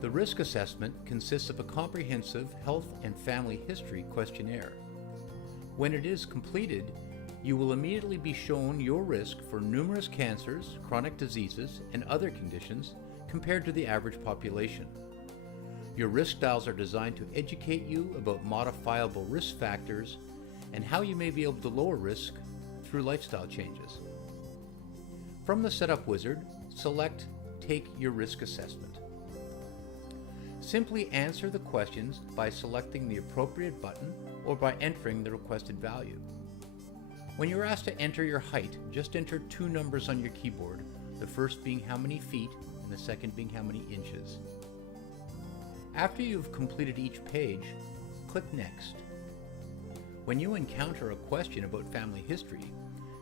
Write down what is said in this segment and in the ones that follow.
The risk assessment consists of a comprehensive health and family history questionnaire. When it is completed, you will immediately be shown your risk for numerous cancers, chronic diseases, and other conditions compared to the average population. Your risk dials are designed to educate you about modifiable risk factors and how you may be able to lower risk through lifestyle changes. From the Setup Wizard, select Take Your Risk Assessment. Simply answer the questions by selecting the appropriate button or by entering the requested value. When you're asked to enter your height, just enter two numbers on your keyboard, the first being how many feet and the second being how many inches. After you've completed each page, click Next. When you encounter a question about family history,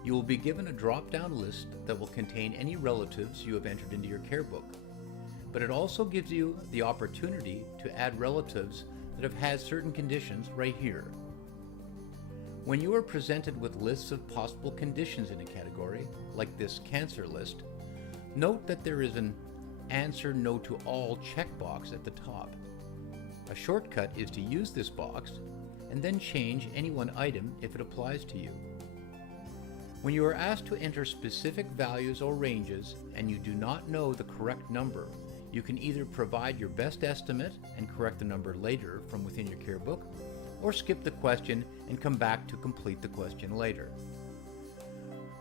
you will be given a drop-down list that will contain any relatives you have entered into your Carebook. But it also gives you the opportunity to add relatives that have had certain conditions right here. When you are presented with lists of possible conditions in a category, like this cancer list, note that there is an Answer No to All checkbox at the top. A shortcut is to use this box and then change any one item if it applies to you. When you are asked to enter specific values or ranges and you do not know the correct number, you can either provide your best estimate and correct the number later from within your Carebook, or skip the question and come back to complete the question later.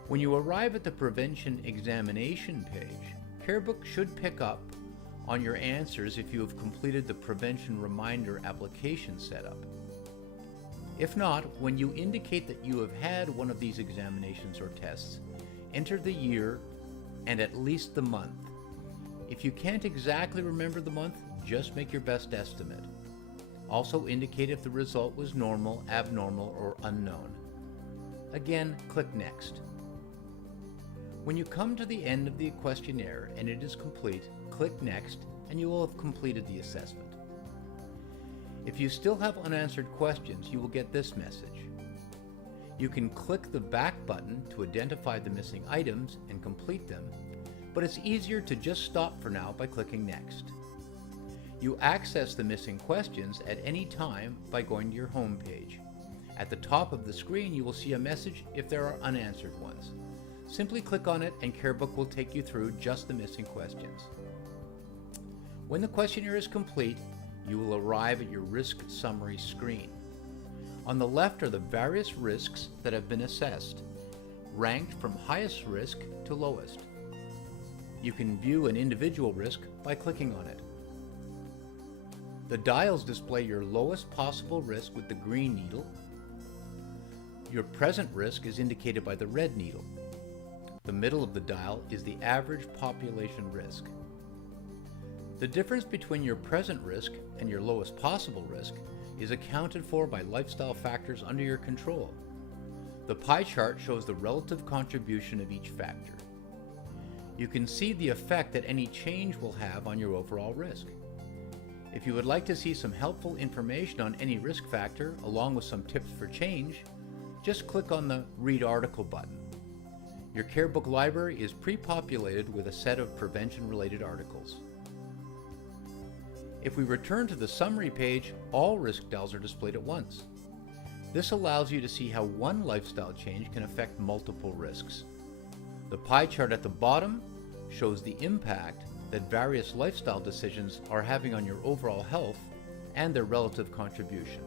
When you arrive at the Prevention Examination page, Carebook should pick up on your answers if you have completed the Prevention Reminder application setup. If not, when you indicate that you have had one of these examinations or tests, enter the year and at least the month. If you can't exactly remember the month, just make your best estimate. Also indicate if the result was normal, abnormal, or unknown. Again, click Next. When you come to the end of the questionnaire and it is complete, click Next and you will have completed the assessment. If you still have unanswered questions, you will get this message. You can click the back button to identify the missing items and complete them, but it's easier to just stop for now by clicking Next. You access the missing questions at any time by going to your home page. At the top of the screen, you will see a message if there are unanswered ones. Simply click on it and Carebook will take you through just the missing questions. When the questionnaire is complete, you will arrive at your risk summary screen. On the left are the various risks that have been assessed, ranked from highest risk to lowest. You can view an individual risk by clicking on it. The dials display your lowest possible risk with the green needle. Your present risk is indicated by the red needle. The middle of the dial is the average population risk. The difference between your present risk and your lowest possible risk is accounted for by lifestyle factors under your control. The pie chart shows the relative contribution of each factor. You can see the effect that any change will have on your overall risk. If you would like to see some helpful information on any risk factor along with some tips for change, just click on the Read Article button. Your Carebook library is pre-populated with a set of prevention-related articles. If we return to the summary page, all risk dials are displayed at once. This allows you to see how one lifestyle change can affect multiple risks. The pie chart at the bottom shows the impact that various lifestyle decisions are having on your overall health and their relative contribution.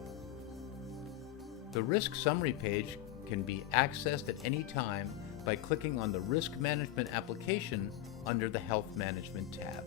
The risk summary page can be accessed at any time by clicking on the Risk Management application under the Health Management tab.